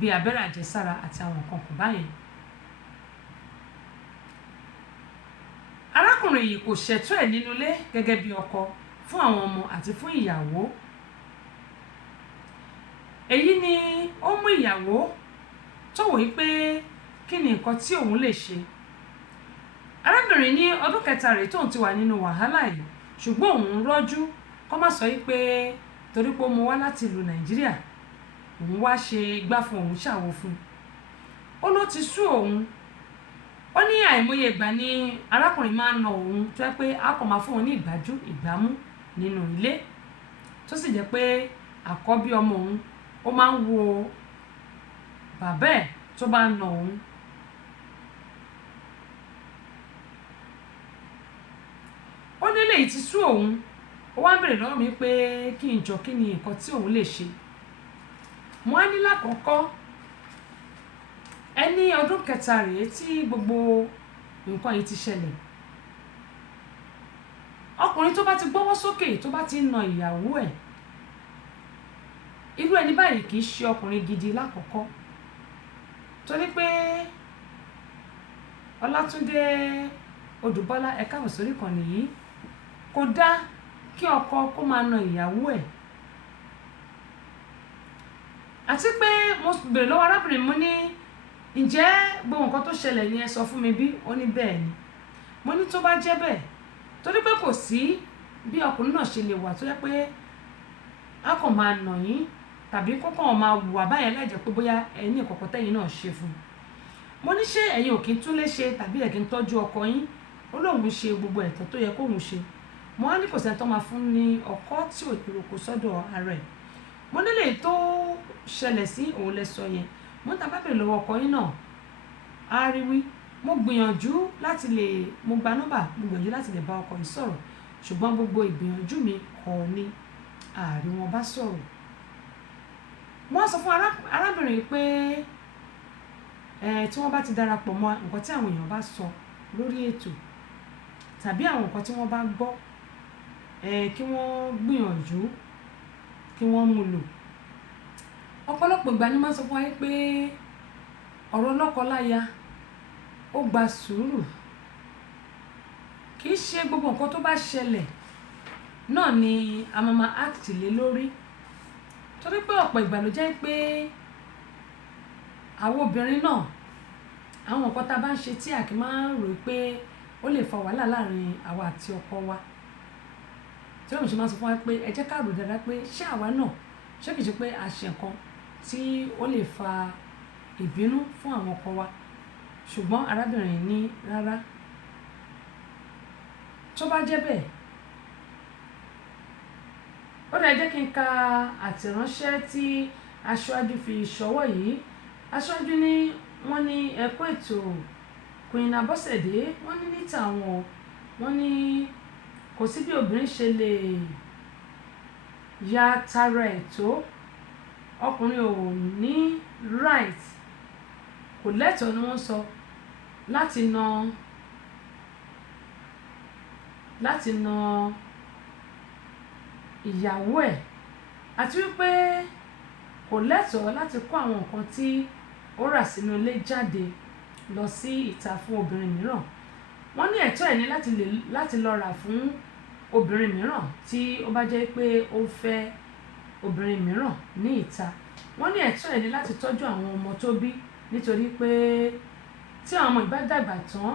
bí abẹ́rẹ́ àjẹsára àti àwọn nǹkan kan báyẹn. arákùnrin yìí kò ṣẹ̀tọ́ ẹ̀ nínú ilé gẹ́gẹ́ bí ọkọ fún àwọn ọmọ àti fún ìyàwó. èyí ni ó mú ìyàwó tó wòye pé kí ni nǹkan tí òun lè ṣe. arábìnrin ní ọdún kẹta rèé tóun ti wà nínú wàhálà yìí, ṣùgbọ́n òun rọ́jú kó má sọ pé torí pé ó mú wá láti ìlú Nàìjíríà òun wá ṣe igbá fún òun ṣàwo fún. ó ló ti sú òun. ó ní àìmọye ìgbà ni arákùnrin máa ń na òun tó yẹ pé a kò máa fún òun ní ìgbájú ìgbámú nínú ilé, tó sì jẹ́ pé àkọ́bí ọmọ òun ó máa ń wo bàbá ẹ̀ tó bá ń na òun. ó ní eléyìí ti sú òun. ó wá ń bèrè lọ́wọ́ mi pé kí n jọ kí ni nǹkan tí òun lè ṣe. mo á ní lákọ̀ọ́kọ́ ẹni ọdún kẹta rèé tí gbogbo nǹkan yìí ti ṣẹlẹ̀. ọkùnrin tó bá ti gbọ́wọ́ sókè tó bá ti ń na ìyàwó ẹ̀, irú ẹni báyìí kì í ṣe ọkùnrin gidi lákọ̀ọ́kọ́, torí pé Ọlátúndé Odùbọ́lá ẹ káàbọ̀ sórí ìkànnì yìí. kò dá kí ọkọ kó máa na ìyàwó ẹ̀. àti pé mo bèrè lọ́wọ́ arábìnrin mo ní ǹjẹ́ gbogbo nǹkan tó ṣẹlẹ̀ ni ẹ sọ fún mi bí? ó ní bẹ́ẹ̀ ni. mo ní tó bá jẹ́ bẹ́ẹ̀, torí pé kò sí bí ọkùnrin náà ṣe lè wà tó yẹ pé a kàn máa nà yín tàbí kókàn máa wà báyẹn láì jẹ́ pé bóyá ẹ̀yin ìkọ̀kọ̀ tẹ́yin náà ṣe fún un. mo ní ṣé ẹ̀yin ò kí ń tún lè ṣe tàbí ẹ̀ kí ń tọ́jú ọkọ yín? ó lóun ṣe gbogbo ẹ̀tọ́ tó yẹ kóun ṣe. mo á ní kò sẹ́ni tó máa fún ní ọkọ tí ò ìròkò sọ́dọ̀ ara ẹ̀. mo nílé tó ṣẹlẹ̀ sí òun lẹ sọ yẹn. mo ń ta bábẹ̀ lọ́wọ́ ọkọ yín náà á rí wí. mo gbìyànjú láti lè mo gba nọ́mbà mo gbìyànjú láti lè bá ọkọ yìí sọ̀rọ̀, ṣùgbọ́n gbogbo ìgbìyànjú mi kò ní àárí wọn bá sọ̀rọ̀. wọ́n sọ fún arábìnrin pé tí wọ́n bá ti darapọ̀ mọ́ nǹkan tí àwọn èèyàn bá sọ lórí ètò tàbí àwọn nǹkan tí wọ́n bá gbọ́ kí wọ́n gbìyànjú kí wọ́n mú lò. ọ̀pọ̀lọpọ̀ ìgbà ni máa sọ fún wa pé ọ̀rọ̀ lọ́kọ-láya ó gba sùúrù. kì í ṣe gbogbo nǹkan tó bá ṣẹlẹ̀ náà ni a máa act lé lórí, torí pé ọ̀pọ̀ ìgbà ló jẹ́ pé àwọn obìnrin náà àwọn nǹkan tá a bá ń ṣe tí a kì í máa ń rò pé ó lè fa wàhálà láàrin àwa àti ọkọ wa. tí wọ́n ṣe máa sọ fún wa pé ẹ jẹ́ ká rò dáadáa pé ṣé àwa náà ṣé kìí ṣe pé a ṣe nǹkan tí ó lè fa ìbínú fún àwọn ọkọ wa. ṣùgbọ́n arábìnrin ní rárá, tó bá jẹ́ bẹ́ẹ̀ ó dẹ̀ jẹ́ kí n ka àtẹ̀ránṣẹ́ tí aṣáájú fi ṣọwọ́ yìí. aṣáájú ní wọ́n ní ẹ̀kọ́ ètò Queen Abọ́sẹ̀dé, wọ́n ní níta wọn, wọ́n ní kò sí bí obìnrin ṣe lè ya tara ẹ̀ tó, ọkùnrin ò ní right, kò lẹ́tọ̀ọ́ ni wọ́n sọ láti na ìyàwó ẹ̀, àti wípé kò lẹ́tọ̀ọ́ láti kó àwọn nǹkan tí ó rà sínú ilé jáde lọ sí ìta fún obìnrin mìíràn. wọ́n ní ẹ̀tọ́ ẹ̀ ní láti lọ rà fún obìnrin mìíràn tí ó bá jẹ́ pé ó fẹ́ obìnrin mìíràn ní ìta. wọ́n ní ẹ̀tọ́ ẹ̀ ní láti tọ́jú àwọn ọmọ tó bí, nítorí pé tí àwọn ọmọ ìbá dàgbà tán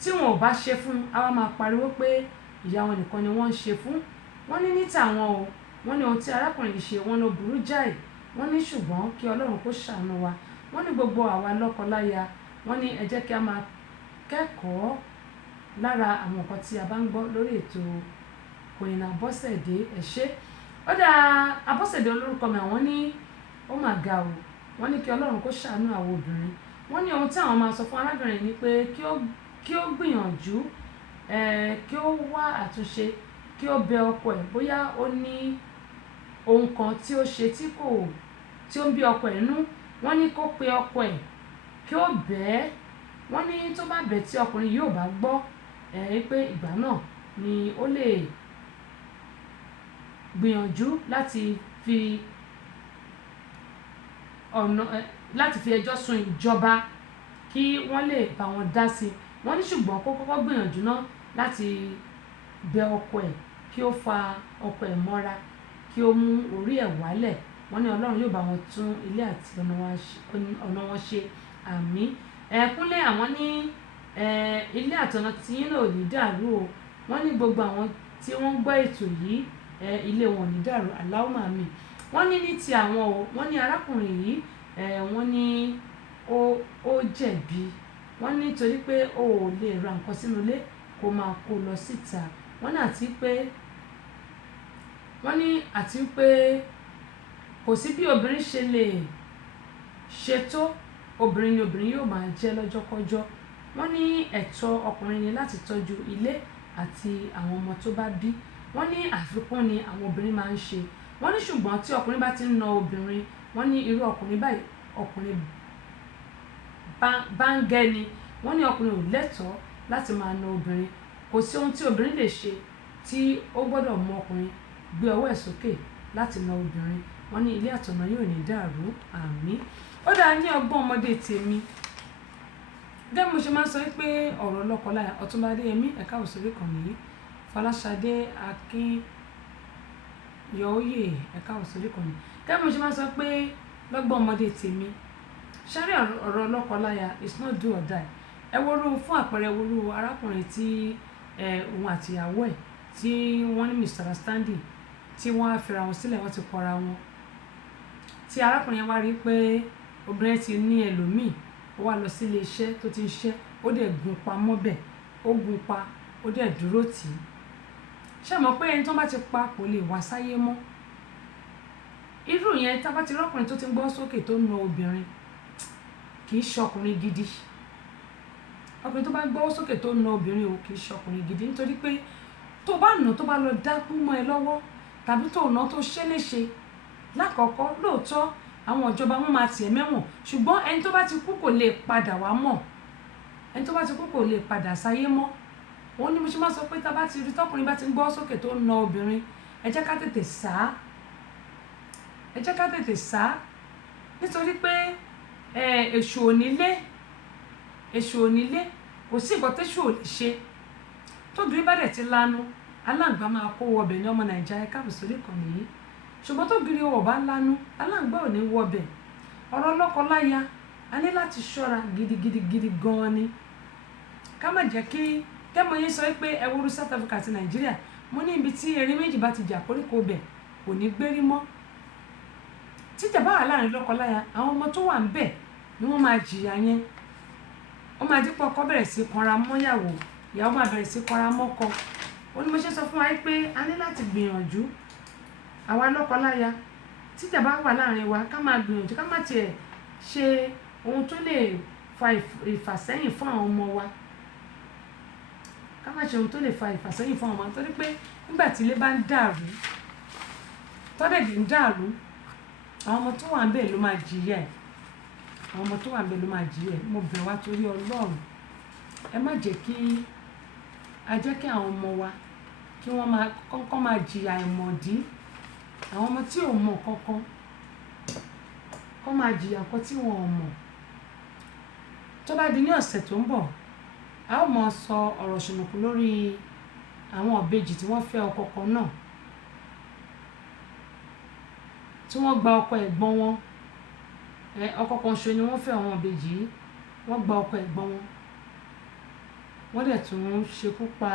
tí wọn ò bá ṣe fún àwa máa pariwo pé ìyá wọn nìkan ni wọ́n ń ṣe fún. wọ́n ní níta wọn o, wọ́n ní ohun tí arákùnrin yìí ṣe wọ́n ló burú jáì. wọ́n ní ṣùgbọ́n kí Ọlọ́run kó ṣàánú wa. wọ́n ní gbogbo àwa lọ́kọ-láya, wọ́n ní ẹ jẹ́ kí a máa kẹ́kọ̀ọ́ lára àwọn nǹkan tí a bá ń gbọ́ lórí ètò Queen Abọ́sẹ̀dé. ẹ ṣé. ó dá Abọ́sẹ̀dé olórúkọ mi, àwọn ní ó mà ga o. wọ́n ní kí Ọlọ́run kó ṣàánú àwọn obìnrin. wọ́n ní ohun tí àwọn máa sọ fún arábìnrin ni pé kí ó gbìyànjú kí ó wá àtúnṣe, kí ó bẹ ọkọ ẹ̀ bóyá ó ní ohun kan tí ó ṣe tí ó ń bí ọkọ ẹ̀ nú. wọ́n ní kó pe ọkọ ẹ̀ kí ó bẹ́ẹ̀. wọ́n ní tó bá bẹ̀ tí ọkùnrin yóò bá gbọ́ pé ìgbà náà ni ó lè gbìyànjú láti fi ọ̀nà láti fi ẹjọ́ sun ìjọba kí wọ́n lè bá wọn dá sí wọ́n ní ṣùgbọ́n kó kọ́kọ́ gbìyànjú náà láti bẹ ọkọ ẹ̀ kí ó fa ọkọ ẹ̀ mọ́ra kí ó mú orí ẹ̀ wálẹ̀ wọ́n ní Ọlọ́run yóò bá wọn tún ilé àti ọ̀nà wọn ṣe àmín. Kúnlé àwọn ní ilé àtọ̀nà tí yín náà ò ní dàrú o wọ́n ní gbogbo àwọn tí wọ́n ń gbọ́ ètò yìí ilé wọn ò ní dàrú Allahumma àmín. Wọ́n ní ti àwọn o wọ́n ní arákùnrin yìí wọ́n ní ó jẹ̀bi wọ́n ní torí pé o ò lè ra nǹkan sínú ilé kó máa kó lọ síta wọ́n ní àti pé kò sí bí obìnrin ṣe lè ṣètò obìnrin ni obìnrin yóò máa jẹ́ lọ́jọ́kọ́jọ́ wọ́n ní ẹ̀tọ́ ọkùnrin ni láti tọ́jú ilé àti àwọn ọmọ tó bá bí wọ́n ní àfikún ni àwọn obìnrin máa ń ṣe wọ́n ní ṣùgbọ́n tí ọkùnrin bá ti ń na obìnrin wọ́n ní irú ọkùnrin báyìí ọkùnrin báńgẹ́ ni wọ́n ní ọkùnrin ò lẹ́tọ̀ọ́ láti máa na obìnrin kò sí ohun tí obìnrin lè ṣe tí ó gbọ́dọ̀ mú ọkùnrin gbé ọwọ́ ẹ̀ sókè láti na obìnrin wọ́n ní ilé àtọ̀nà yóò ní dàrú àmín. Ó dáa ní ọgbọ́n ọmọdé tèmi gẹ́gẹ́ mo ṣe máa ń sọ pé ọ̀rọ̀ lọ́kọláya Ọ̀túnba Adéyẹmí ẹ̀ka òṣèré kan nìyí Fọláṣadé Akínyọ̀ọ́yè ẹ̀ka òṣèré kan nìyí gẹ́gẹ́ mo ṣe máa ń sọ pé lọ́gbọ́n ọmọdé tèmi ṣáré ọ̀rọ̀ lọ́kọláya is not do or die worú fún àpẹẹrẹ worú arákùnrin tí òun àtìyàwó ẹ̀ tí wọ́n ní misunderstanding tí wọ́n á fira wọn sílẹ̀ wọ́n ti kọra wọn tí arákùnrin yẹn wá rí pé obìnrin ti ní ẹlòmíì ó wá lọ sí ilé iṣẹ́ tó ti ń ṣiṣẹ́ ó dẹ̀ gun pa mọ́bẹ̀ ó gun pa ó dẹ̀ dúró tì í ṣé mọ̀ pé ẹni tó bá ti pa kò lè wá sáyé mọ́ irú yẹn tá bá ti rọ́kùnrin tó ti ń gbọ́ sókè tó na obìnrin kì í ṣọkùnrin gidi ọkùnrin tó bá gbọ́ sókè tó na obìnrin ò kì í ṣọkùnrin gidi nítorí pé tó bá nà tó bá lọ dákú mọ́ ẹ lọ́wọ́ tàbí tó nà tó ṣe léṣe lákọ̀ọ́kọ́ lóòótọ́ àwọn ìjọba wọn máa tiẹ̀ mẹ́wọ̀n ṣùgbọ́n ẹni tó bá ti kú kò lè padà wá mọ́ ẹni tó bá ti kú kò lè padà sáyé mọ́ òun ni mo ṣe máa sọ pé tá bá ti rí tọkùnrin bá ti ń gbọ́ sókè tó na obìnrin ẹ jẹ́ ká tètè sá nítorí pé èṣù onílé kò sí nǹkan téṣù ò lè ṣe tóbìnrin bá dẹ̀ ti lanu aláǹgbá máa kó wọbẹ̀ ní ọmọ Nàìjíríà káàbọ̀ sórí ìkànnì yìí ṣùgbọ́n tóbìnrin ò bá lanu aláǹgbá ò ní wọbẹ̀ ọ̀rọ̀ lọ́kọláya a ní láti ṣọ́ra gidigidi gan-an ni ká má jẹ́ kí kẹ́mọ yín sọ pé ẹ wo South Africa àti Nàìjíríà mo ní ibi tí erin méjì bá ti jà koríko bẹ̀ kò ní gbérí mọ́ tíjà bá wà láàrin lọ́kọláya àwọn ọmọ tó wà ń bẹ̀ ni wọ́n máa jìyà yẹn wọ́n máa dípò ọkọ bẹ̀rẹ̀ sí kanra mọ́yàwó ìyàwó máa bẹ̀rẹ̀ sí kanra mọ́kọ ó ní mo ṣe sọ fún wa pé a ní láti gbìyànjú àwa lọ́kọláya tíjà bá wà láàrin wa ká máa gbìyànjú ká má tiẹ̀ ṣe ohun tó lè fa ìfàsẹ́yìn fún àwọn ọmọ wa ká má ṣe ohun tó lè fa ìfàsẹ́yìn fún àwọn ọmọ torí pé nígbà tí ilé bá ń dàrú tọ́dẹ̀dì ń dàrú àwọn ọmọ tó wà ń bẹ̀ ló máa jìyà ẹ̀ àwọn ọmọ tó wà ń bẹ̀ ló máa jìyà ẹ̀ mo bẹ̀ wá torí Ọlọ́run ẹ má jẹ́ kí àwọn ọmọ wa kí wọ́n máa kọ́kọ́ máa jìyà ìmọ̀dí àwọn ọmọ tí ò mọ̀ kankan kọ́ máa jìyà nǹkan tí wọ́n ò mọ̀ tó bá di ní ọ̀sẹ̀ tó ń bọ̀ a ó máa sọ ọ̀rọ̀ ṣùnùkùn lórí àwọn ìbejì tí wọ́n fẹ́ ọkọ kan náà tí wọ́n gba ọkọ ẹ̀gbọ́n wọn ọkọ kan ṣo ni wọ́n fẹ́ àwọn ìbejì yìí wọ́n gba ọkọ ẹ̀gbọ́n wọn wọ́n dẹ̀ tún ṣekú pa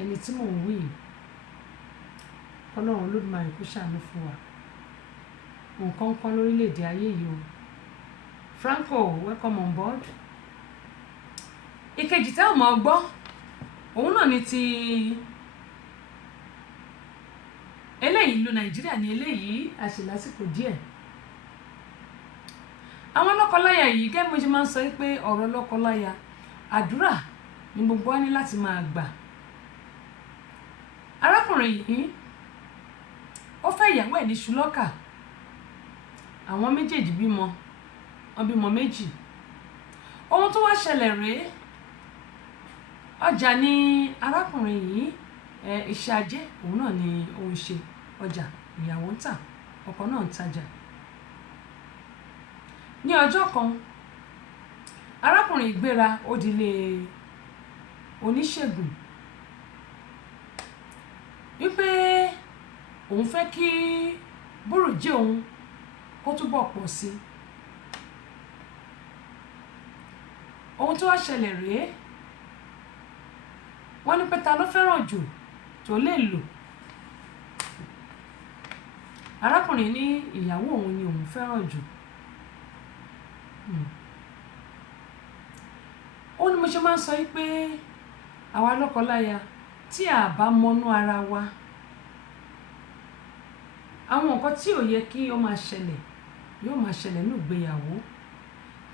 ẹni tí mò ń wí Ọlọ́run Olódùmarè kó ṣàánú fún wa nǹkan kan lórílẹ̀‐èdè ayé yìí o Franco welcome on board ìkejì tẹ́ ò mọ̀ gbọ́ òun náà ni ti eléyìí ìlú Nàìjíríà ní eléyìí àṣìlásìkò díẹ̀ àwọn lọ́kọláya yìí gẹ́gẹ́ mo ṣe máa ń sọ pé ọ̀rọ̀ lọ́kọláya àdúrà ni gbogbo wa ní láti máa gbà arákùnrin yìí ó fẹ́ ìyàwó ẹ̀ ní ṣùlọ́kà àwọn méjèèjì bímọ wọ́n bímọ méjì ohun tó wá ṣẹlẹ̀ rèé ọjà ni arákùnrin yìí iṣẹ́ ajé òun náà ni òun ṣe ọjà ìyàwó ń tà ọkọ náà ń tajà ní ọjọ́ kan arákùnrin gbéra ó dilé oníṣègùn wípé òun fẹ́ kí bùrùjí òun kó túbọ̀ pọ̀ sí i. ohun tó wá ṣẹlẹ̀ rèé, wọ́n ní pé ta ló fẹ́ràn jù tó lè lò. arákùnrin ní ìyàwó òun ni òun fẹ́ràn jù. ó ní mo ṣe máa ń sọ pé àwa lọ́kọláya tí a bá mọnú ara wa, àwọn nǹkan tí ò yẹ kí ó máa ṣẹlẹ̀ yóò máa ṣẹlẹ̀ nínú ìgbéyàwó.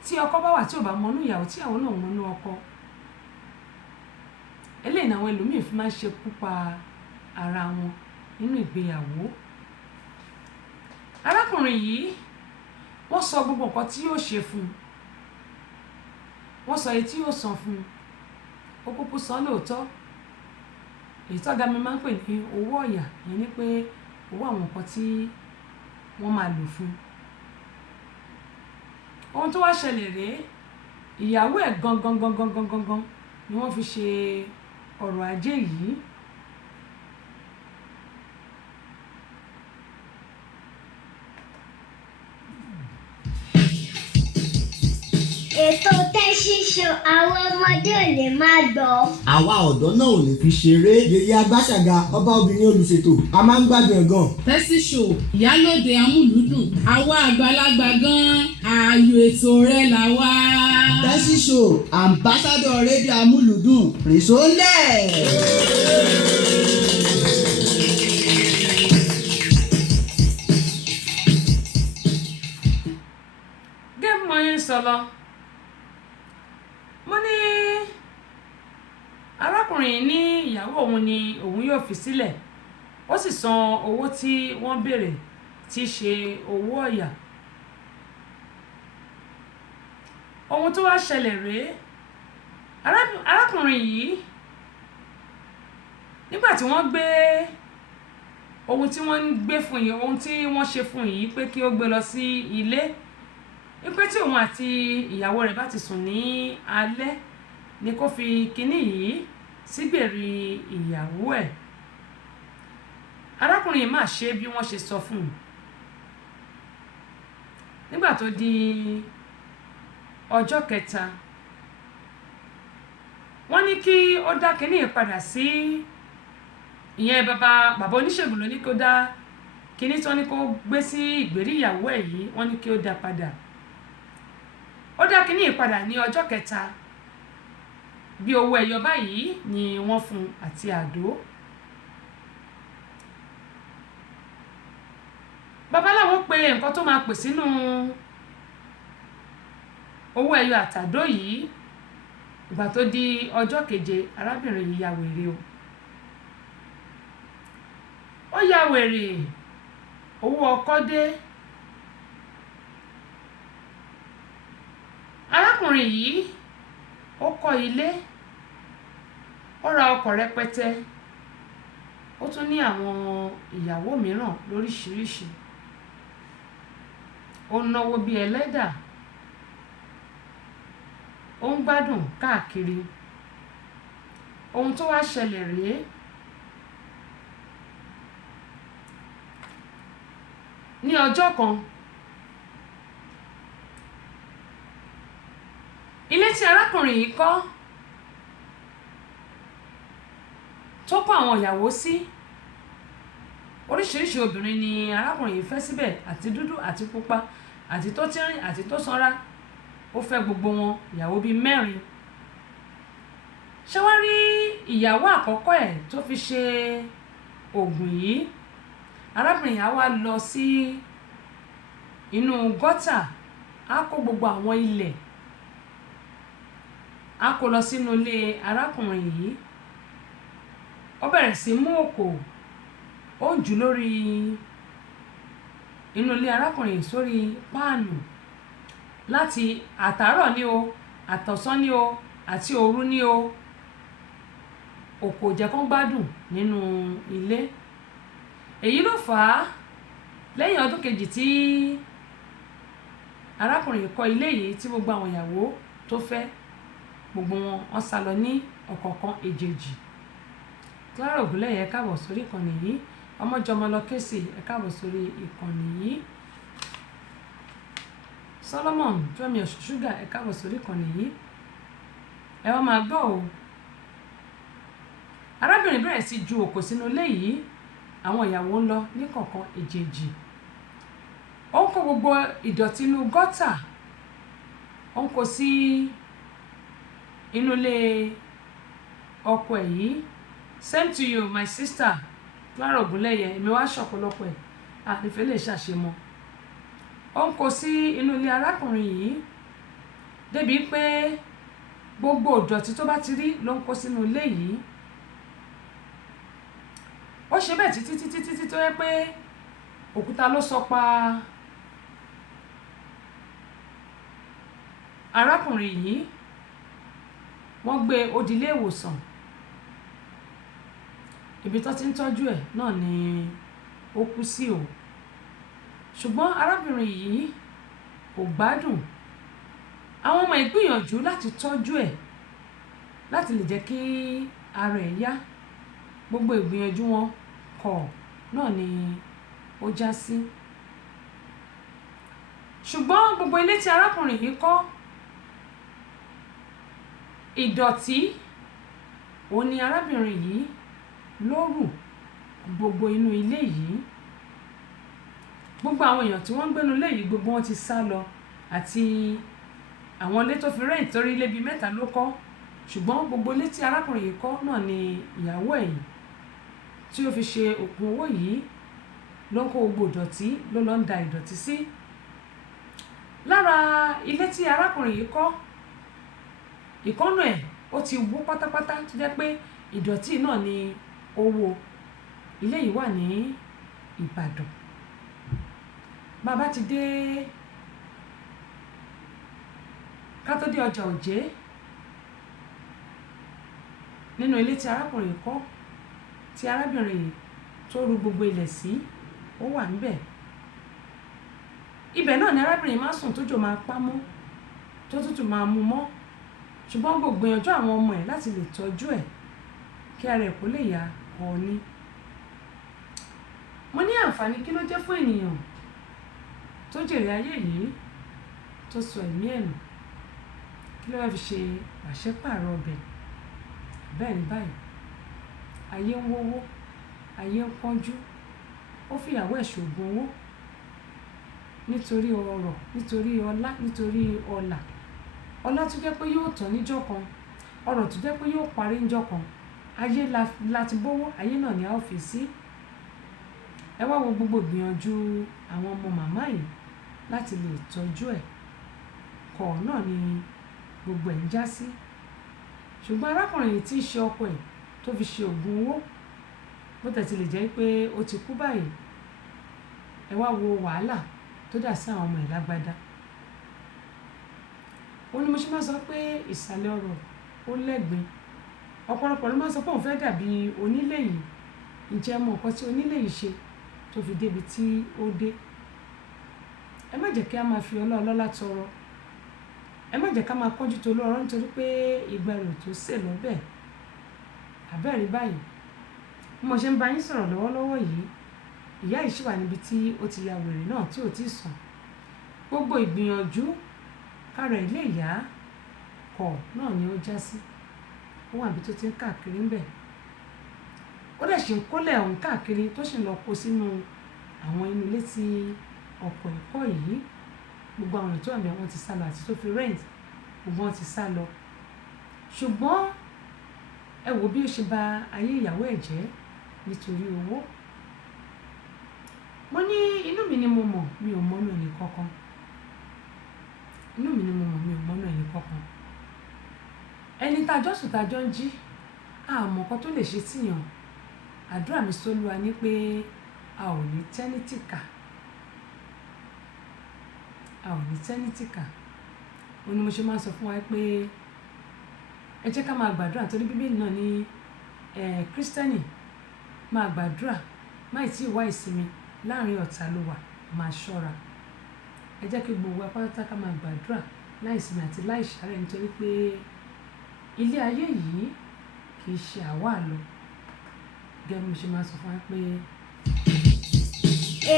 tí ọkọ bá wà tí ò bá mọnú ìyàwó, tí àwọn náà mọnú ọkọ, eléyìí ni àwọn ẹlòmíín fi máa ń ṣekú pa ara wọn nínú ìgbéyàwó. arákùnrin yìí wọ́n sọ gbogbo nǹkan tí yóò ṣe fún un, wọ́n sọ èyí tí yóò san fún un, ó kúkú san lóòótọ́. èyí tọ́gá mi máa ń pè ní owó ọ̀yà, ìyẹn ni pé owó àwọn nǹkan tí wọ́n máa lò fún un. ohun tó wá ṣẹlẹ̀ rèé, ìyàwó ẹ̀ gangan ni wọ́n fi ṣe ọrọ̀ ajé yìí. ètò Tẹ́sí Show àwọn ọmọdé ò lè máa gbọ́. àwa ọ̀dọ́ náà ò lè fi ṣeré. yèyé agbáṣàga ọba obìnrin olùṣètò a máa ń gbádùn ẹ̀ gan. Tẹ́sí Show ìyálòde amúlùúdùn àwa àgbàlagbà gan-an ààyò ètò rẹ̀ là wá. Tẹ́sí Show ambassador rédíò amúlùúdùn rìsólẹ̀. gẹ́gẹ́ mo yẹn sọ lọ, mo ní arákùnrin ní ìyàwó òun ni òun yóò fi sílẹ̀, ó sì san owó tí wọ́n béèrè tí í ṣe owó ọ̀yà. ohun tó wá ṣẹlẹ̀ rèé, arákùnrin yìí nígbà tí wọ́n gbé ohun tí wọ́n ń gbé fún yìí, ohun tí wọ́n ṣe fún yìí pé kí ó gbé lọ sí ilé, wípé tí òun àti ìyàwó rẹ̀ bá ti sùn ní alẹ́ ni kó fi kinní yìí sígbèrí ìyàwó ẹ̀. arákùnrin yìí máa ṣe bí wọ́n ṣe sọ fún un. nígbà tó di ọjọ́ kẹta, wọ́n ní kí ó dá kinní yìí padà sí ìyẹn bàbá oníṣègùn ló ní kó dá kinní tó ní kó gbé sí ìgbèrí ìyàwó ẹ̀ yìí, wọ́n ní kí ó dá padà. ó dá kinní yìí padà ní ọjọ́ kẹta, bí owó ẹyọ báyìí ni wọ́n fún àti àdó. babaláwo pe nǹkan tó máa pè sínú owó ẹyọ àtàdó yìí. ìgbà tó di ọjọ́ keje, arábìnrin yìí ya wèrè o. ó ya wèrè, owó ọkọ dé. arákùnrin yìí ó kọ́ ilé, ó ra ọkọ̀ rẹpẹtẹ, ó tún ní àwọn ìyàwó mìíràn lóríṣiríṣi. ó náwó bí ẹlẹ́dà, ó ń gbádùn káàkiri. ohun tó wá ṣẹlẹ̀ rèé, ní ọjọ́ kan, ilé tí arákùnrin yìí kọ́ tó kọ́ àwọn ìyàwó sí, oríṣiríṣi obìnrin ni arákùnrin yìí fẹ́ síbẹ̀, àti dúdú àti pupa àti tó tínrín àti tó sanra. ó fẹ́ gbogbo wọn, ìyàwó bíi 4. ṣé wá rí ìyàwó àkọ́kọ́ ẹ̀ tó fi ṣe oògùn yìí, arábìnrin yìí á wá lọ sí inú gọ́tà, á kó gbogbo àwọn ilẹ̀, á kó lọ sínú ilé arákùnrin yìí. ó bẹ̀rẹ̀ sí mú òkò, ó ń jù lórí inú ilé arákùnrin yìí sórí páànù, láti àtàárọ̀ ní o, àtọ̀sán ní o, àti òru ní o. òkò jẹ́ kó gbádùn nínú ilé. èyí ló fà á lẹ́yìn ọdún kejì tí arákùnrin yìí kọ́ ilé yìí tí gbogbo àwọn ìyàwó tó fẹ́ gbogbo wọn sá lọ ní ọ̀kọ̀ọ̀kan èjèèjì. Clara Ògúnlẹ̀yẹ ẹ káàbọ̀ sórí ìkànnì yìí. Ọmọjọmọlọ Kẹ́sì ẹ káàbọ̀ sórí ìkànnì yìí. Solomon Fẹ́mi Ọ̀ṣùṣúgà ẹ káàbọ̀ sórí ìkànnì yìí. Ẹ wá máa gbọ́ o. Arábìnrin bẹ̀rẹ̀ sí ju òkò sínú ilé yìí, àwọn ìyàwó ń lọ ní kọ̀ọ̀kan èjèèjì. Ó ń kó gbogbo ìdọ̀tí inú gọ́tà, ó ń kó sí inú ilé ọkọ ẹ̀ yìí. Same to you my sister Clara Ògúnlẹ̀yẹ, èmi wá ṣọ̀pọ̀lọpọ̀ ẹ̀ ànífẹ́ lè ṣàṣemọ́. Ó ń kó sí inú ilé arákùnrin yìí débi pé gbogbo ìdọ̀tí tó bá ti rí ló ń kó sínú ilé yìí. Ó ṣe bẹ́ẹ̀ títí tó yẹ pé òkúta ló sọ pa arákùnrin yìí. Wọ́n gbé ó di ilé ìwòsàn, ibi tó ti ń tọ́jú ẹ̀ náà ni ó kú sí o. Ṣùgbọ́n arábìnrin yìí kò gbádùn. Àwọn ọmọ ìgbìyànjú láti tọ́jú ẹ̀ láti lè jẹ́ kí ara ẹ̀ yá. Gbogbo ìgbìyànjú wọn kọ̀ náà ni ó já sí. Ṣùgbọ́n gbogbo ilé tí arákùnrin yìí kọ́, ìdọ̀tí òun ni arábìnrin yìí ló rù gbogbo inú ilé yìí. Gbogbo àwọn èèyàn tí wọ́n ń gbénu ilé yìí gbogbo wọn ti sá lọ, àti àwọn ilé tó fi rẹ́ǹtì torí ilé bíi 3 ló kọ́. Ṣùgbọ́n gbogbo ilé tí arákùnrin yìí kọ́ náà ni ìyàwó ẹ̀ yìí tí ó fi ṣe òkun owó yìí ló ń kó gbogbo ìdọ̀tí ló lọ ń da ìdọ̀tí sí. Lára ilé tí arákùnrin yìí kọ́, ìkọ́nà ẹ̀ ó ti wó pátápátá tó jẹ́ pé ìdọ̀tí náà ni owó. Ilé yìí wà ní Ìbàdàn. Bàbá ti dé ká tó dé ọjà Òjé, nínú ilé tí arákùnrin kọ́ tí arábìnrin yìí tó rú gbogbo ilẹ̀ sí, ó wà níbẹ̀. Ibẹ̀ náà ni arábìnrin máa sùn tójò máa pa mọ́, tó tútù máa mú mọ́. Ṣùgbọ́n gbogbo gbìyànjú àwọn ọmọ ẹ̀ láti lè tọ́jú ẹ̀ kí ara ẹ̀ kó lè yá kọ́ ni. Mo ní àǹfààní kí ló jẹ́ fún ènìyàn tó jèrè ayé yìí tó sọ ẹ̀mí ẹ̀ nù, kí ló wá fi ṣe pàṣípààrọ̀ ọbẹ̀. Bẹ́ẹ̀ ni báyìí ayé ń wówó, ayé ń pọ́njú. Ó fi ìyàwó ẹ̀ ṣògùn owó nítorí ọrọ̀, nítorí ọlá, nítorí ọlà. Ọlá tó jẹ́ pé yóò tán níjọ́ kan, ọrọ̀ tó jẹ́ pé yóò parí níjọ́ kan. Ayé láti bówó, ayé náà ni a ó fi sí. Ẹ wá wo gbogbo ìgbìyànjú àwọn ọmọ màmá yìí láti lè tọ́jú ẹ̀, kọ̀ náà ni gbogbo ẹ̀ ń já sí. Ṣùgbọ́n arákùnrin yìí tí í ṣe ọkọ ẹ̀ tó fi ṣe ògùn owó, bó tẹ̀ ti lè jẹ́ pé ó ti kú báyìí. Ẹ wá wo wàhálà tó dà sí àwọn ọmọ ẹ̀ lágbádá. Ó ní mo ṣe máa sọ pé ìsàlẹ̀ ọ̀rọ̀ ó lẹ́gbin. Ọ̀pọ̀lọpọ̀ ló máa sọ pé òun fẹ́ dàbí onílé yìí. Ǹjẹ́ mọ nǹkan tí onílé yìí ṣe tó fi débi tí ó dé? Ẹ má jẹ́ kí a máa fi ọlọ́ọ̀lọ́lá tọrọ. Ẹ má jẹ́ ká máa kánjú tó lọ́rọ̀ nítorí pé ìgbà rẹ̀ tó sè lọ́bẹ̀. Àbẹ́ẹ̀rí báyìí. Bí mo ṣe ń bá yín sọ̀rọ̀ lọ́wọ́lọ́wọ́ yìí, ìyá yìí ṣì wà níbi tí ó ti ya wèrè náà tí ò tí ì sùn. Gbogbo ìgbìyànjú kára ẹ̀ lè yá kọ̀ náà ni ó já sí. Ó wà níbi tó ti ń káàkiri ńbẹ̀. Ó dẹ̀ ṣì ń kólẹ̀ ọ̀hún káàkiri tó sì ń lọ kó sínú àwọn inú ilé tí ọkọ ẹ̀ kọ́ yìí. Gbogbo àwọn ètò àmì àwọn ti sá lọ àti tó fi rent, gbogbo wọn ti sá lọ. Ṣùgbọ́n ẹ wò bí ó ṣe bà ayé ìyàwó ẹ̀ jẹ́ nítorí owó. Mo ní inú mi ni mo mọ̀, mi ò mọ́nú ẹni kankan. Inú mi ni mo mọ̀, mi ò mọ́nú ẹni kankan. Ẹni tájọ́ sùn tájọ́ ń jí, a mọ̀ nǹkan tó lè ṣe tíyàn. Àdúrà mi sólúwa ní pé a ò ní tẹ́nítìkà. A ò ní tẹ́nítìkà. Ó ní mo ṣe máa ń sọ fún wa pé ẹ jẹ́ ká máa gbàdúrà torí Bíbélì náà ní Kírísítẹ́nì máa gbàdúrà, máì tí ì wá ìsinmi láàrin ọ̀tá ló wà, máa ṣọ́ra. ẹ jẹ́ kí gbogbo apáta ká máa gbàdúrà láìsinmi àti láìsàárẹ̀ nítorí pé ilé ayé yìí kì í ṣe àwa lọ gẹ́gẹ́ bí mo ṣe máa sọ fún wa pé.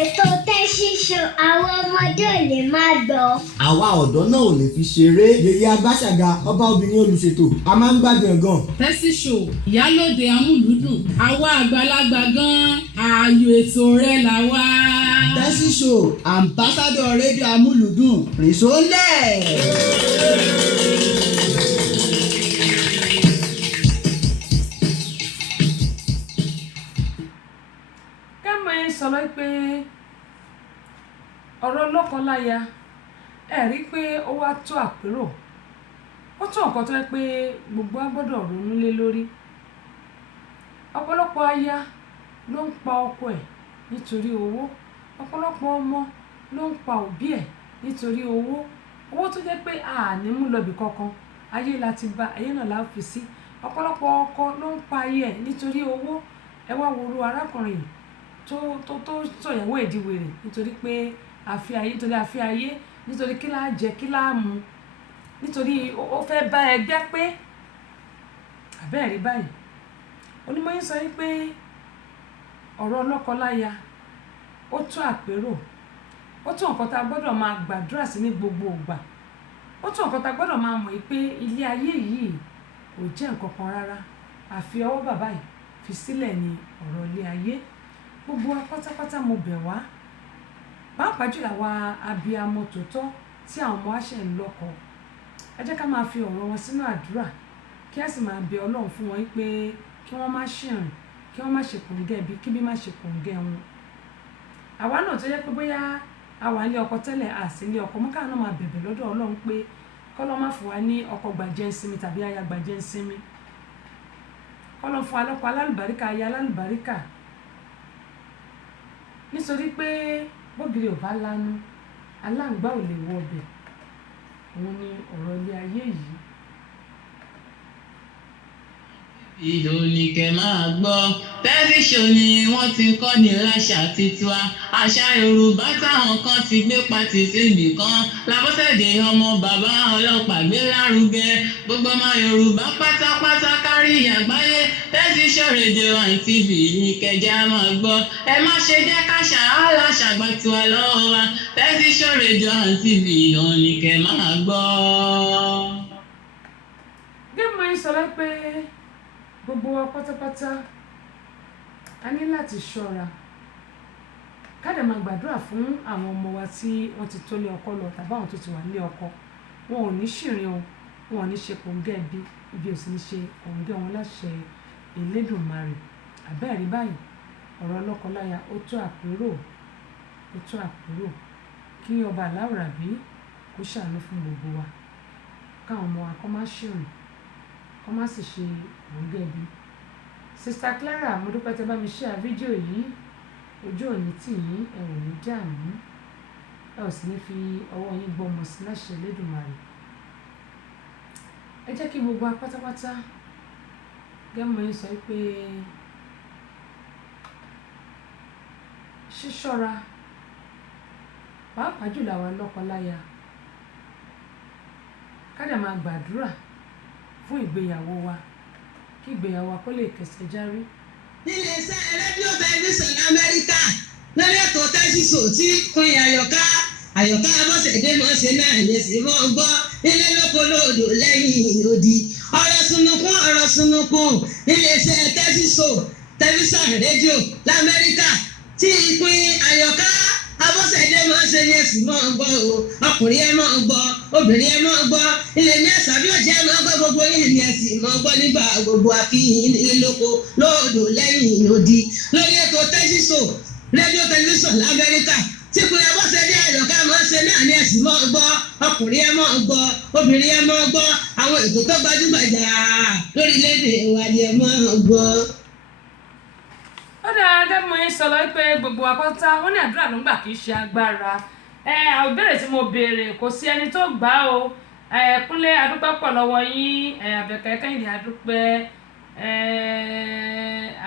Ètò Tẹ́sí Show àwọn ọmọdé ò lè máa gbọ́. àwa ọ̀dọ́ náà ò lè fi ṣeré. yèyé agbáṣàga ọba obìnrin olùṣètò a máa ń gbádùn ẹ̀ gan. Tẹ́sí Show ìyálòde amúlùúdùn àwa àgbàlagbà gan ààyò ètò rẹ̀ là wá. Tẹ́sí Show ambassador rédíò amúlùúdùn rìsólẹ̀. sọ pé ọ̀rọ̀ lọ́kọláya rí pé ó wá tó àpérò ó tó nǹkan tó yẹ pé gbogbo a gbọ́dọ̀ ronú lé lórí. Ọ̀pọ̀lọpọ̀ aya ló ń pa ọkọ ẹ̀ nítorí owó, ọ̀pọ̀lọpọ̀ ọmọ ló ń pa òbí ẹ̀ nítorí owó tó jẹ́ pé a ní mú lọ́bì kankan, ayé láti bá ayé náà la fi sí. Ọ̀pọ̀lọpọ̀ ọkọ ló ń pa ayé ẹ̀ nítorí owó. Ẹ wá wo arákùnrin tó sọ̀yàwó ẹ̀ di wèrè nítorí pé àfi ayé nítorí kí láá jẹ kí láá mu, nítorí ó fẹ́ bá ẹgbẹ́ pé àbẹ́ẹ̀rí báyìí. Onímọ̀ yín sọ wípé ọ̀rọ̀ ọlọ́kọláya ó tó àpérò, ó tó nǹkan tá a gbọ́dọ̀ máa gbàdúrà sí ní gbogbo ìgbà, ó tó nǹkan tá a gbọ́dọ̀ máa mọ̀ pé ilé ayé yìí kò jẹ́ nǹkan kan rárá, àfi ọwọ́ bàbá yìí fi sílẹ̀ ní ọ̀rọ̀ ilé ayé. Gbogbo wa pátápátá mo bẹ̀ wá, pàápàá jùlọ àwa abiyamọ tòótọ́ tí àwọn ọmọ wa ṣẹ̀ ń lọ́kọ, ẹ jẹ́ ká máa fi ọ̀rọ̀ wọn sínú àdúrà kí a sì máa bẹ Ọlọ́run fún wọn pé kí wọ́n má ṣìrìn, kí wọ́n má ṣe kòǹgẹ́ ibi, kí bí má ṣe kòǹgẹ́ wọn. Àwa náà tó jẹ́ pé bóyá a wà nílé ọkọ tẹ́lẹ̀ a sì nílé ọkọ, mọ́ káwọn náà máa bẹ̀bẹ̀ lọ́dọ̀ Ọlọ́run pé k'Ọlọ́run má fún wa ní ọkọ gbàjẹ́ ń sinmi tàbí aya gbàjẹ́ ń sinmi. K'Ọlọ́run fún wa lọ́kọ alálùbáríkà, aya alálùbáríkà. Nítorí pé bógiri ò bá lanu, aláǹgbá ò lè wọ ọbẹ̀. Òun ni ọ̀rọ̀ ilé ayé yìí. Ìlú ni kẹ́ máa gbọ́, Tẹ́sí Show ni wọ́n ti ń kọ́ ní láṣà tiwa. Àṣà Yorùbá táwọn kan ti gbé pati síbì kan, Lábọ́sẹ̀dé ọmọ bàbá ọlọ́pàá gbé lárugẹ. Gbogbo ọmọ Yorùbá pátápátá kárí àgbáyé, Tẹ́sí Show rédíò and TV ní kẹjá máa gbọ́. Ẹ má ṣe jẹ́ káṣà aláṣà gbà tiwa lọ́wọ́ wa, Tẹ́sí Show rédíò and TV òun ni kẹ́ máa gbọ́. Gẹ́gẹ́ bí sọ pé gbogbo wa pátápátá a ní láti ṣọ́ra ká dẹ̀ máa gbàdúrà fún àwọn ọmọ wa tí wọ́n ti tó lé ọkọ lọ tàbí àwọn tó ti wà nílé ọkọ. Wọn ò ní ṣìrìn o, wọn ò ní ṣe kòǹgẹ́ ibi ò sì ní ṣe kòǹgẹ́ wọn láṣẹ Elédùmarè. Àbẹ́ẹ̀rí báyìí ọ̀rọ̀ ọlọ́kọláya ó tó àpérò, kí ọba Aláwùrábí kó ṣàánú fún gbogbo wa, káwọn ọmọ wa kọ́ má ṣìrìn, kọ́ má sì ṣe kòǹgẹ́ ibi. Sister Clara, mo dúpẹ́ tẹ́ bá mi share fídíò yìí, ojú òní tì yín, ẹ ò ní dààmú, ẹ ò sì ní fi ọwọ́ yín gbọ́mọ sí láṣẹ Elédùmarè. Ẹ jẹ́ kí gbogbo wa pátápátá gẹ́gẹ́ bí mo sọ pé ṣíṣọ́ra pàápàá jùlọ àwa lọ́kọláya, ká dẹ̀ máa gbàdúrà fún ìgbéyàwó wa kí ìgbéyàwó wa kó lè kẹsẹ̀ járí. Iléeṣẹ́ rédíò tẹlifíṣàn Amẹ́ríkà lórí ètò Tẹ́sí Show tí Queen Àyọ̀ká Abọ́sẹ̀dé mọ̀ ṣe náà lè sí mọ́ gbọ́ nílé lóko lódò lẹ́yìn odi. Ọ̀rọ̀ sunukun iléeṣẹ́ Tẹ́sí Show tẹlifíṣàn rédíò l'Amẹ́ríkà tí Queen Àyọ̀ká Abọ́sẹ̀dé mọ̀ ṣe ní ẹ̀sìn mọ́ gbọ́ o. Ọkùnrin ẹ̀ mọ́ gbọ́, obìnrin ẹ̀ mọ́ gbọ́, ilé ní ẹ̀sà bí òjẹ́ mọ́ gbọ́, gbogbo ilé ní ẹ̀sìn mọ́ gbọ́ nígbà gbogbo àfihàn ilé lóko lóòdò lẹ́yìn odi. Lórí ètò Tẹ́sí Show rédíò tẹlifíṣàn l'Amẹ́ríkà tí Queen Abọ́sẹ̀dé Àyọ̀ká mọ̀ ṣe náà ní ẹ̀sìn mọ́ gbọ́, ọkùnrin ẹ̀ mọ́ gbọ́, obìnrin ẹ̀ mọ́ gbọ́, àwọn ètò tó gbajúgbajà lórílẹ̀-èdè wa ni ẹ̀ mọ́ gbọ́. Ó dáa gẹ́gẹ́ bí mo sọ lọ pé gbogbo apáta wọ́n ní àdúrà ló ń gbà kì í ṣe agbára. Àwọn ìbéèrè tí mo béèrè kò sí ẹni tó gbà o. Kúnlé adúpẹ́ pọ̀ lọ́wọ́ yín, Àbẹ̀kẹ́ Kẹ́hìndé adúpẹ́,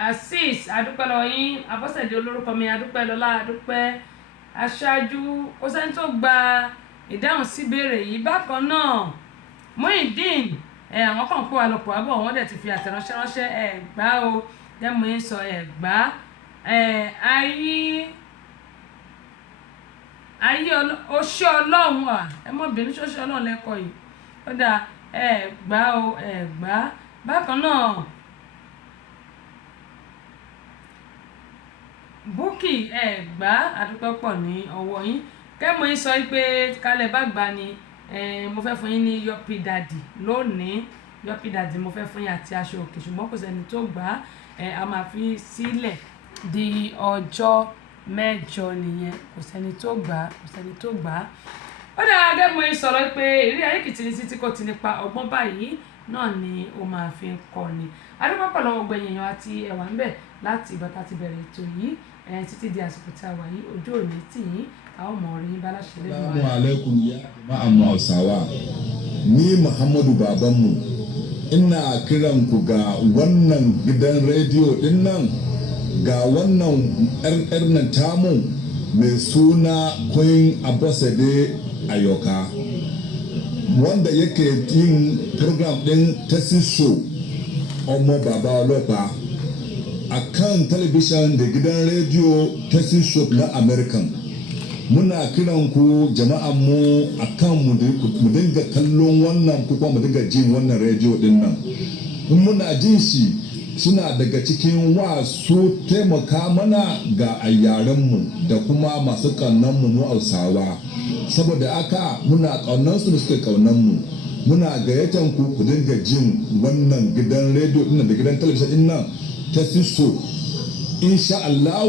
Azeez adúpẹ́ lọ́wọ́ yín, Abọ́sẹ̀dé olórúkọ mi adúpẹ́, Lọ́lá adúpẹ́, aṣáájú kò sẹ́ni tó gba ìdáhùn sí ìbéèrè yìí. Bákan náà Muyideen àwọn kan pọ̀ àlọ́pọ̀ àbọ̀ wọ́n dẹ̀ ti fi àtẹ̀ránṣẹ́ ránṣẹ́ gbá o dẹ́mu yín sọ gbá ayé oṣó ọlọ́run ẹ mọ̀ bínú ṣoṣó ọlọ́run lẹ́kọ̀ọ́ yìí ó dáa gbá o gbá. Bákan náà Bukky gbá àdúpẹ́ pọ̀ ní ọwọ́ yín. Kẹ́mu yín sọ pé kálẹ̀ bá gbà ni mo fẹ́ fún yín ní Yopi Daddy lónìí. Yopi Daddy mo fẹ́ fún yín àti aṣọ òkè ṣùgbọ́n kò sẹ́ni tó gbà á máa fi sílẹ̀ di ọjọ́ mẹ́jọ nìyẹn. Kò sẹ́ni tó gbà á. Ó dára gẹ́gẹ́ bí mo sọ̀rọ̀ pé ìrírí ayé kìtìní tí kò ti nípa ọgbọ́n báyìí náà ni ó máa fi ń kọ́ ni. Adúpẹ́ pọ̀ lọ́wọ́ gbẹ̀yìn èèyàn àti ẹ̀wà ń bẹ̀ láti ìgbà tá ti bẹ̀rẹ̀ ètò yìí títí di àsìkò tí a wà yìí ojú òní tì yín a ó mọ̀ orí yín bá láṣẹ lẹ́nu. Assalamu alaikum ya jama'a Hausawa. Ni Muhammadu babanmu ina kiran ku ga wannan gidan rediyo din nan ga wannan ƴar nan tamu mai suna Queen Abosede Ayoka wanda yake yin program din Tasiso ọmọ bàbá ọlọ́pàá a kan talabishin da gidan rediyo Tasiso na American. Muna kiran ku jama'an mu akan mu dinga kallon wannan ko kuma mu dinga jin wannan rediyo din nan. In muna jin shi suna daga cikin wasu taimaka mana ga yaren mu da kuma masu kannan mu Hausawa. Saboda aka muna kaunan su da suke kaunan mu. Muna gayyatan ku ku dinga jin wannan gidan rediyo din da gidan talabijin din nan Tasiso. Insha Allah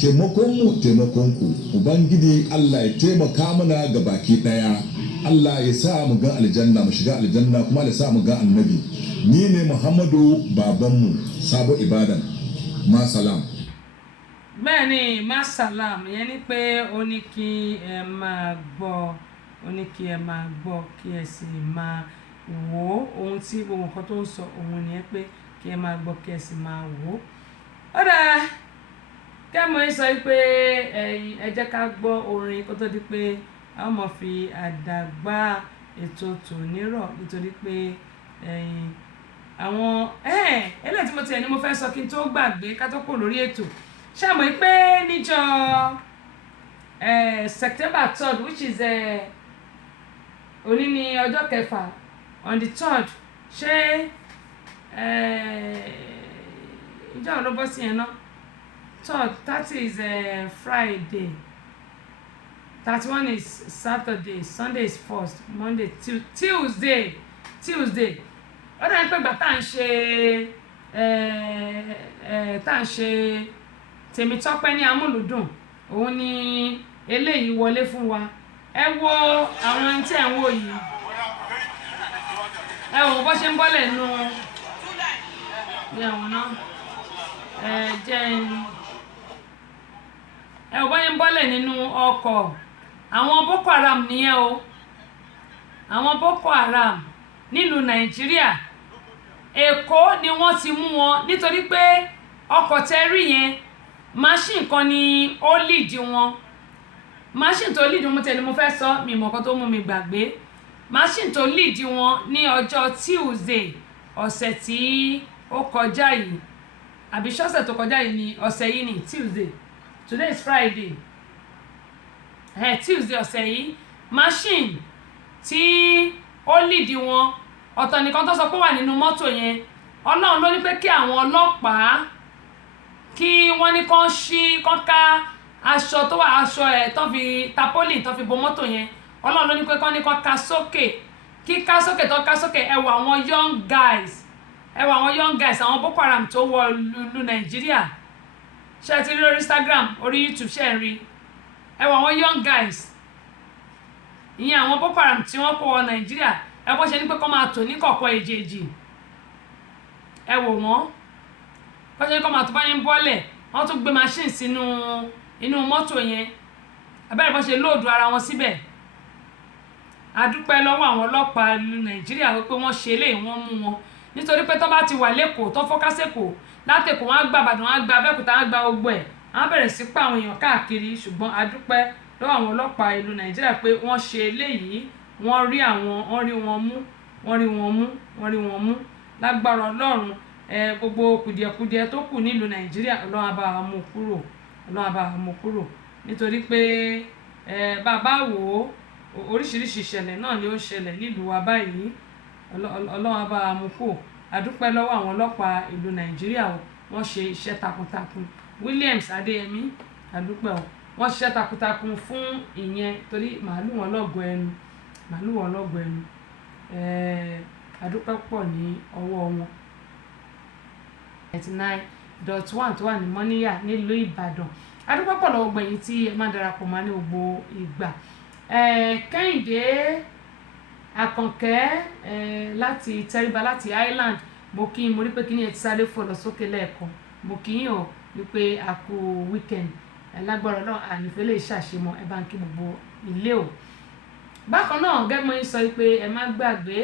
taimakon ku ubangiji Allah ya taimaka mana ga baki daya. Allah ya sa mu ga aljanna mu shiga aljanna kuma ya sa mu ga annabi. Ni ne Muhammadu babanmu Sabo Ibadan. Ma salam. Bẹ́ẹ̀ni ma salam yẹn ni pé ó ní kí ẹ máa gbọ́ kí ẹ sì máa wò ó ohun tí gbogbo nǹkan tó ń sọ òun ni pé kí ẹ máa gbọ́ kí ẹ sì máa wò ó. Ó dáa Kẹ́mu yín sọ pé ẹ jẹ́ ká gbọ́ orin kó tó di pé a ó mọ̀ fi àdàgbà ètò tòní rọ̀ nítorí pé àwọn eléyìí tí mo tiẹ̀ ní mo fẹ́ sọ kí n tó gbàgbé ká tó kò lórí ètò ṣàmọ̀ pé níjọ́ September 3rd which is òní ní ọjọ́ kẹfà on the 3rd ṣé ìjọ ló bọ́ sí yẹn náà. 30 is Friday, 31 is Saturday, Sunday is 1st, Monday, Tuesday. Ó dáa pé ìgbà tá à ń ṣe Tèmítọ́pẹ́ ní Amúlùdùn òun ni eléyìí wọlé fún wa. Ẹ wo àwọn tí ẹ̀ ń wò yìí ẹ wò bó ṣe ń bọ́lẹ̀ nù ẹ̀wọ̀n náà ẹ ò bọ́yẹn ń bọ́lẹ̀ nínú ọkọ̀ àwọn Boko Haram nìyẹn o. Àwọn Boko Haram nílùú Nàìjíríà Èkó ni wọ́n ti mú wọn nítorí pé ọkọ̀ tẹ́rí yẹn machine kan ni ó lead wọn. Machine tó lead wọn tẹ́lẹ̀ mo fẹ́ sọ mi mọ̀ kan tó mú mi gbàgbé. Machine tó lead wọn ní ọjọ́ Tuesday ọ̀sẹ̀ tí ó kọjá yìí àbí ṣọ́sẹ̀ tó kọjá yìí ni ọ̀sẹ̀ yìí ni Tuesday. Today is Friday. Tuesday ọ̀sẹ̀ yìí machine tí ó lead wọn ọ̀tọ̀ nìkan tó sọ pé wà nínú mọ́tò yẹn Ọlọ́run ló ní pé kí àwọn ọlọ́pàá kí wọ́n ní kán ká aṣọ tó wà aṣọ tán fi tarpaulin tán fi bo mọ́tò yẹn Ọlọ́run ló ní pé kán ká sókè kí ká sókè tó ká sókè ẹ wo àwọn young guys àwọn Boko Haram tó wọ ìlú Nàìjíríà ṣe ti rí lórí Instagram orí YouTube ṣe ń rí ẹ wo àwọn young guys ìyẹn àwọn Boko Haram tí wọ́n kó wọ Nàìjíríà ẹ bọ́ ṣe ní pé kọ́ máa tò ní kọ̀ọ̀kan èjèèjì ẹ wò wọ́n bọ́ ṣe ní kọ́ máa tó bá yẹn bọ́lẹ̀ wọ́n tún gbé machine sínú inú mọ́tò yẹn abẹ́rẹ́ bọ́ ṣe lóòdù ara wọn síbẹ̀ adúpẹ́ lọ́wọ́ àwọn ọlọ́pàá ìlú Nàìjíríà wípé wọ́n ṣe eléyìí wọ́n mú wọn nítorí pé tó bá ti wà lẹ́kọ̀ọ́ tó fọ́ká sẹ́kọ̀ọ́ látẹ̀kọ̀ wọn á gba Ìbàdàn wọn á gba Abẹ́òkúta wọn á gba gbogbo ẹ̀ àwọn bẹ̀rẹ̀ sí pa àwọn èèyàn káàkiri ṣùgbọ́n a dúpẹ́ lọ́wọ́ àwọn ọlọ́pàá ìlú Nàìjíríà pé wọ́n ṣe eléyìí wọ́n rí wọn mú lágbára Ọlọ́run gbogbo kùdìẹ̀kudiẹ tó kù nílùú Nàìjíríà Ọlọ́run á bá wa mú kúrò nítorí pé bàbá wò ó oríṣiríṣi ìṣẹ̀lẹ̀ náà ni ó ń ṣẹlẹ̀ nílùú wa báyìí Ọlọ́run á bá wa mú kúrò a dúpẹ́ lọ́wọ́ àwọn ọlọ́pàá ìlú Nàìjíríà wọ́n ṣe iṣẹ́ takuntakun Williams Adéyẹmí a dúpẹ́ wọ́n ṣiṣẹ́ takuntakun fún ìyẹn torí màálù wọn lọ́gọ ẹnu a dúpẹ́ pọ̀ ní ọwọ́ wọn 99.1 tó wà ní Mọ́níyà nílùú Ìbàdàn a dúpẹ́ pọ̀ lọ́wọ́ gbẹ̀yìn tí ẹ máa darapọ̀ mọ́ ní gbogbo ìgbà Kẹ́hìndé Àkànkẹ́ láti Tẹ́ríba láti Ireland mo kí n mo rí pé kí ni ẹ ti sáré fò lọ sókè lẹ́ẹ̀kan mo kí yín o wípé a kú weekend lágbára náà ànífẹ́ lè ṣàṣemọ ẹ bá ń kí gbogbo ilé o bákan náà gẹ́gẹ́ mọ́ yín sọ pé ẹ má gbàgbé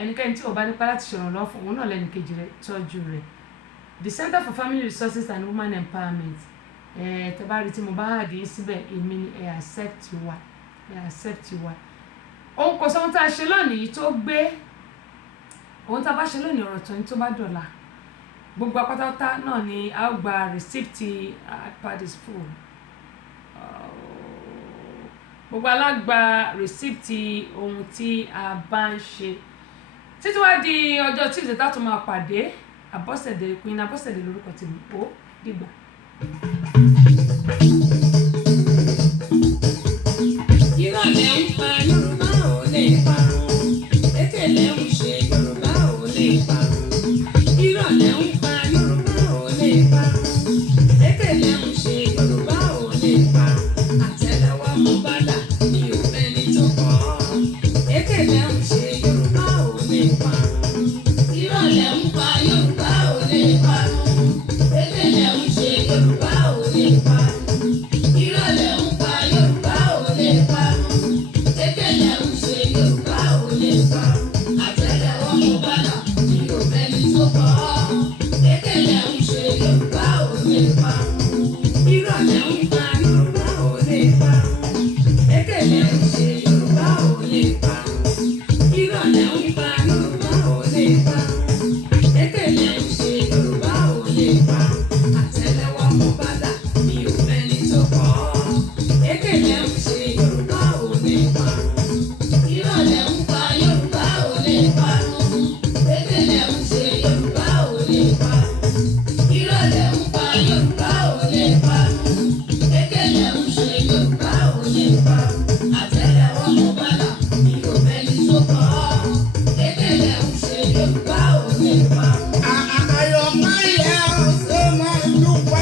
ẹnikẹ́ni tí ò bá nípa láti ṣèrànlọ́wọ́ fún òun náà lẹ́nìkejì rẹ̀ tọ́jú rẹ̀ the Center for Family Resources and Women Empowerment tẹ́ bá rí tí mo bá hàdí yín síbẹ̀ èmi ni ẹ accept wa ohun kò sọ ohun tá a ṣe lónìí tó gbé ohun tá a bá ṣe lónìí ọ̀rọ̀ tó ní tó bá dọ̀la gbogbo apátápátá náà ni a ó gba receipt iPad is full gbogbo alágbà receipt ohun tí a bá ń ṣe títí wá di ọjọ́ Tuesday tá tó máa pàdé Abọ́sẹ̀dé Queen Abọ́sẹ̀dé lórúkọ tèmi ó dìgbà. ìrọ̀lẹ́ ń pa Yorùbá ò lè parun ètèlé ń ṣe Yorùbá ò lè parun ìrọ̀lẹ́ ń pa Yorùbá ò lè parun ètèlé ń ṣe Yorùbá ò lè parun àtẹ́lẹwọ́ mú bàdà ní òfẹ́ni tó kọ́ ètèlé ń ṣe Yorùbá ò lè parun ìrọ̀lẹ́ ń pa Yorùbá ò lè parun ètèlé ń ṣe Yorùbá ò lè parun ìrọ̀lẹ́ ń pa Yorùbá ò lè parun ètèlé ń ṣe Yorùbá ò lè parun àtẹ́lẹwọ́ mú bàdà ní òfẹ́ni tó kọ́ ètèlé ń ṣe Yorùbá ò lè parun ìrọ̀lẹ́ ń pa Yorùbá ò lè parun ètèlé ń ṣe Yorùbá ò lè parun ìrọ̀lẹ́ ń pa Yorùbá ò lè parun ètèlé ń ṣe Yorùbá ò lè parun àtẹ́lẹwọ́ mú bàdà ní òfẹ́ni tó kọ́ ètèlé ń ṣe Yorùbá ò lè parun ìrọ̀lẹ́ ń pa Yorùbá ò lè parun ètèlé ń ṣe Yorùbá ò lè parun ìrọ̀lẹ́ ń pa Yorùbá ò lè parun ètèlé ń ṣe Yorùbá ò lè parun àtẹ́lẹwọ́ mú bàdà ní òfẹ́ni tó kọ́ ètèlé ń ṣe Yorùbá ò lè parun.